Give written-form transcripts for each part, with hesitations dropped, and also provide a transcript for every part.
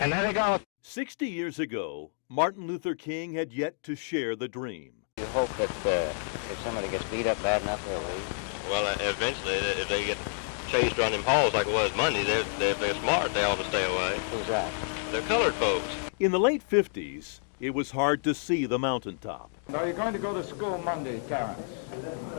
And there they go. 60 years ago, Martin Luther King had yet to share the dream. You hope that if somebody gets beat up bad enough, they'll leave. Well, eventually, if they get chased around in halls like it was Monday, if they're smart, they ought to stay away. Who's that? They're colored folks. In the late 50s, it was hard to see the mountaintop. Are you going to go to school Monday, Terrence?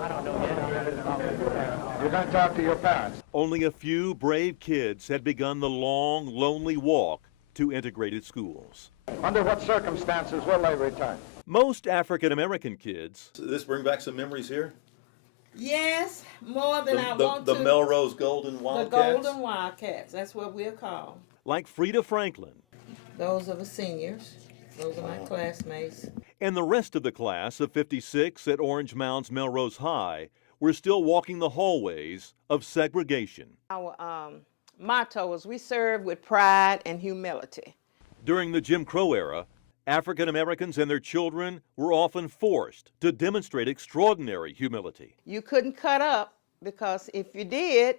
I don't know yet. You're going to talk to your parents? Only a few brave kids had begun the long, lonely walk to integrated schools. Under what circumstances will they return? Most African American kids. Does this bring back some memories here? Yes, more than I want the to. Melrose Golden Wildcats? The Golden Wildcats, that's what we're called. Like Frida Franklin. Those are the seniors. Those are my classmates. And the rest of the class of 56 at Orange Mound's Melrose High were still walking the hallways of segregation. Our motto is we serve with pride and humility. During the Jim Crow era, African Americans and their children were often forced to demonstrate extraordinary humility. You couldn't cut up because if you did,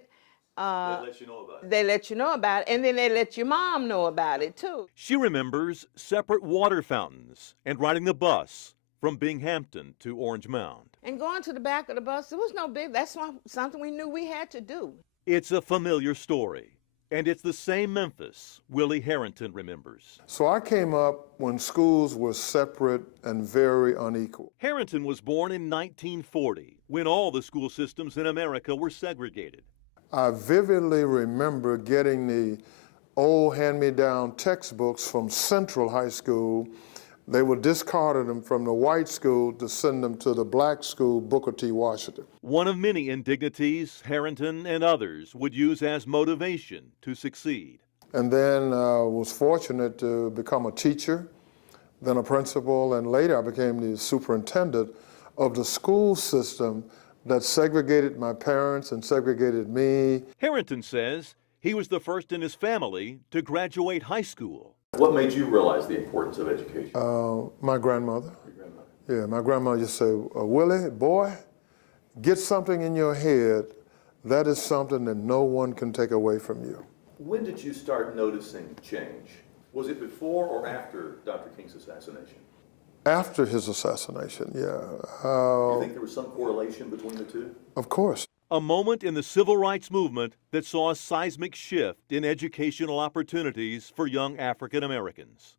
They let you know about it. they let you know about it, and then they let your mom know about it too. She remembers separate water fountains and riding the bus from Binghamton to Orange Mound. And going to the back of the bus, it was no big, that's something we knew we had to do. It's a familiar story, and it's the same Memphis Willie Harrington remembers. So I came up when schools were separate and very unequal. Harrington was born in 1940, when all the school systems in America were segregated. I vividly remember getting the old hand-me-down textbooks from Central High School. They were discarding them from the white school to send them to the black school, Booker T. Washington. One of many indignities Harrington and others would use as motivation to succeed. And then was fortunate to become a teacher, then a principal, and later I became the superintendent of the school system that segregated my parents and segregated me. Harrington says he was the first in his family to graduate high school. What made you realize the importance of education? My grandmother. Your grandmother. Yeah, my grandmother just said, Willie, boy, get something in your head. That is something that no one can take away from you. When did you start noticing change? Was it before or after Dr. King's assassination? After his assassination, yeah. Do you think there was some correlation between the two? Of course. A moment in the civil rights movement that saw a seismic shift in educational opportunities for young African Americans.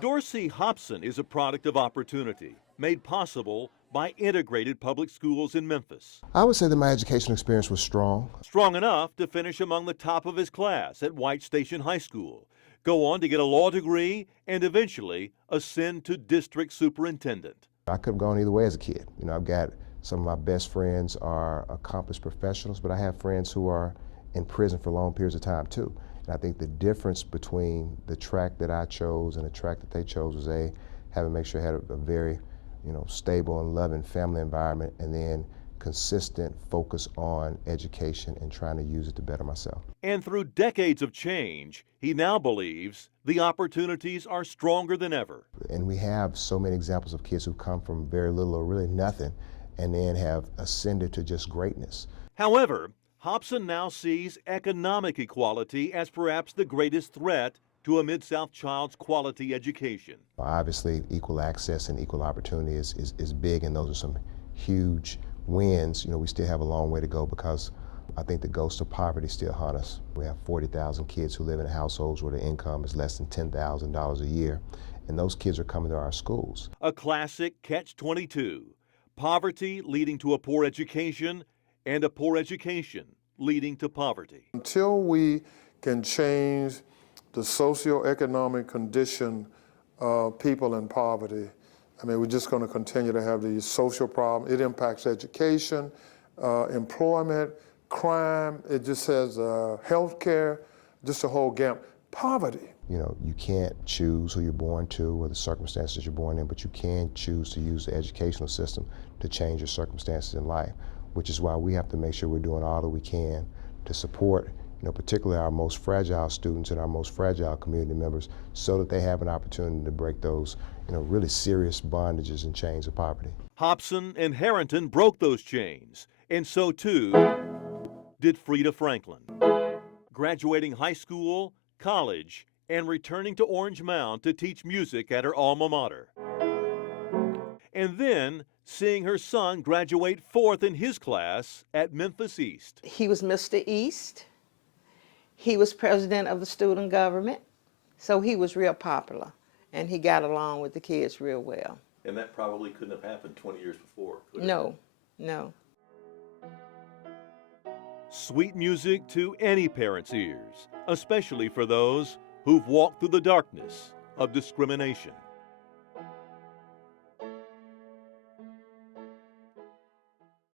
Dorsey Hobson is a product of opportunity made possible by integrated public schools in Memphis. I would say that my educational experience was strong. Strong enough to finish among the top of his class at White Station High School, go on to get a law degree, and eventually ascend to district superintendent. I could have gone either way as a kid. You know, I've got some of my best friends are accomplished professionals, but I have friends who are in prison for long periods of time too. And I think the difference between the track that I chose and the track that they chose was having to make sure I had a very, stable and loving family environment, and then consistent focus on education and trying to use it to better myself. And through decades of change, he now believes the opportunities are stronger than ever. And we have so many examples of kids who come from very little or really nothing and then have ascended to just greatness. However, Hobson now sees economic equality as perhaps the greatest threat to a Mid-South child's quality education. Obviously, equal access and equal opportunity is big, and those are some huge wins. We still have a long way to go because I think the ghost of poverty still haunt us. We have 40,000 kids who live in households where their income is less than $10,000 a year, and those kids are coming to our schools. A classic catch-22, poverty leading to a poor education, and a poor education leading to poverty. Until we can change the socioeconomic condition of people in poverty, we're just going to continue to have these social problems. It impacts education, employment, crime. It just has health care, just a whole gamut. Poverty. You can't choose who you're born to or the circumstances you're born in, but you can choose to use the educational system to change your circumstances in life, which is why we have to make sure we're doing all that we can to support, particularly our most fragile students and our most fragile community members, so that they have an opportunity to break those, really serious bondages and chains of poverty. Hobson and Harrington broke those chains, and so too did Frida Franklin. Graduating high school, college, and returning to Orange Mound to teach music at her alma mater. And then seeing her son graduate fourth in his class at Memphis East. He was Mr. East. He was president of the student government, so he was real popular, and he got along with the kids real well. And that probably couldn't have happened 20 years before, could it? No, no. Sweet music to any parent's ears, especially for those who've walked through the darkness of discrimination.